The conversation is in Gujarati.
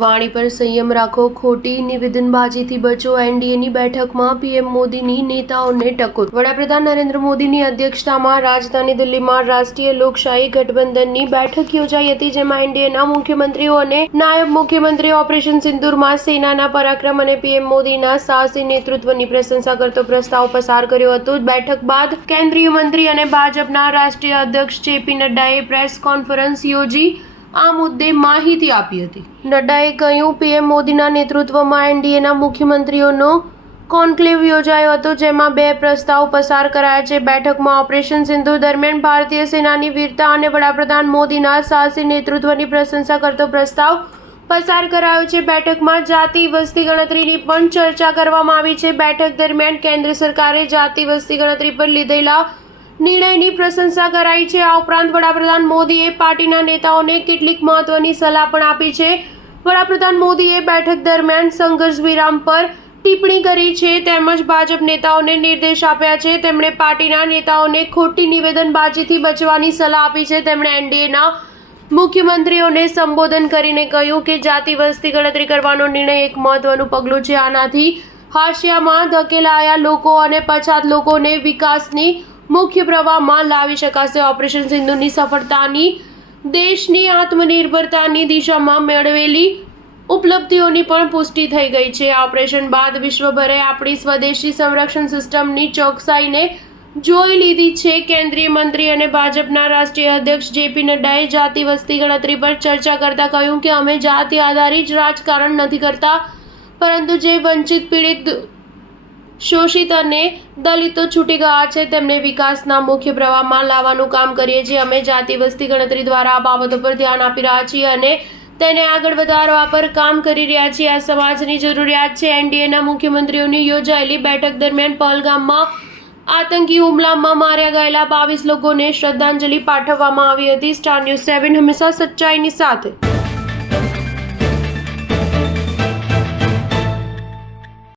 વાણી પર સંયમ રાખો, ખોટી નિવેદનબાજીથી બચો. એનડીએની બેઠકમાં પીએમ મોદીની નેતાઓને ટકોર. વડાપ્રધાન નરેન્દ્ર મોદીની અધ્યક્ષતામાં રાજધાની દિલ્હીમાં રાષ્ટ્રીય લોકશાહી ગઠબંધનની બેઠક યોજાઈ હતી, જેમાં એનડીએના મુખ્યમંત્રીઓ અને નાયબ મુખ્યમંત્રીઓ ઓપરેશન સિંદૂરમાં સેનાના પરાક્રમ અને પીએમ મોદીના સાહસી નેતૃત્વની પ્રશંસા કરતો પ્રસ્તાવ પસાર કર્યો હતો. બેઠક બાદ કેન્દ્રીય મંત્રી અને ભાજપના રાષ્ટ્રીય અધ્યક્ષ જેપી નડ્ડાએ પ્રેસ કોન્ફરન્સ યોજી આ મુદ્દે માહિતી આપી હતી. નડ્ડાએ કહ્યું, પીએમ મોદીના નેતૃત્વમાં એનડીએના મુખ્યમંત્રીઓનો કોન્ક્લેવ યોજાયો હતો, જેમાં 2 પ્રસ્તાવ પસાર કરાયા છે. બેઠકમાં ઓપરેશન સિંદૂર દરમિયાન ભારતીય સેનાની વીરતા અને વડાપ્રધાન મોદીના સાહસી નેતૃત્વની પ્રશંસા કરતો પ્રસ્તાવ પસાર કરાયો છે. બેઠકમાં જાતિ વસ્તી ગણતરીની પણ ચર્ચા કરવામાં આવી છે. બેઠક દરમિયાન કેન્દ્ર સરકારે જાતિ વસ્તી ગણતરી પર લીધેલા નિર્ણયની પ્રશંસા કરાઈ છે. આ ઉપરાંત વડાપ્રધાન મોદીએ પાર્ટીના નેતાઓને કેટલીક મહત્વની સલાહ પણ આપી છે. વડાપ્રધાન મોદીએ બેઠક દરમિયાન સંઘર્ષ વિરામ પર ટિપ્પણી કરી છે, તેમજ ભાજપ નેતાઓને નિર્દેશ આપ્યા છે. તેમણે પાર્ટીના નેતાઓને ખોટી નિવેદનબાજીથી બચવાની સલાહ આપી છે. તેમણે એનડીએના મુખ્યમંત્રીઓને સંબોધન કરીને કહ્યું કે જાતિ વસ્તી ગણતરી કરવાનો નિર્ણય એક મહત્વનું પગલું છે. આનાથી હાશિયામાં ધકેલાયા લોકો અને પછાત લોકોને વિકાસની મુખ્ય પ્રવાહમાં લાવી શકાશે. ઓપરેશન સિંધુની સફળતાની દેશની આત્મનિર્ભરતાની દિશામાં મેળવેલી ઉપલબ્ધિઓની પણ પુષ્ટિ થઈ ગઈ છે. આ ઓપરેશન બાદ વિશ્વભરે આપણી સ્વદેશી સંરક્ષણ સિસ્ટમની ચોકસાઈને જોઈ લીધી છે. કેન્દ્રીય મંત્રી અને ભાજપના રાષ્ટ્રીય અધ્યક્ષ જેપી નડ્ડાએ જાતિ વસ્તી ગણતરી પર ચર્ચા કરતા કહ્યું કે અમે જાતિ આધારિત રાજકારણ નથી કરતા, પરંતુ જે વંચિત, પીડિત, શોષિત અને દલિતો છૂટી ગયા છે તેમને વિકાસના મુખ્ય પ્રવાહમાં લાવવાનું કામ કરીએ છીએ. અમે જાતિ વસ્તી ગણતરી દ્વારા આ બાબતો પર ધ્યાન આપી રહ્યા છીએ અને તેને આગળ વધારવા પર કામ કરી રહ્યા છીએ. આ સમાજની જરૂરિયાત છે. એનડીએના મુખ્યમંત્રીઓની યોજાયેલી બેઠક દરમિયાન પહલગામમાં આતંકી હુમલામાં માર્યા ગયેલા 22 લોકોને શ્રદ્ધાંજલિ પાઠવવામાં આવી હતી. સ્ટાર ન્યૂઝ 7 હંમેશા સચ્ચાઈની સાથે.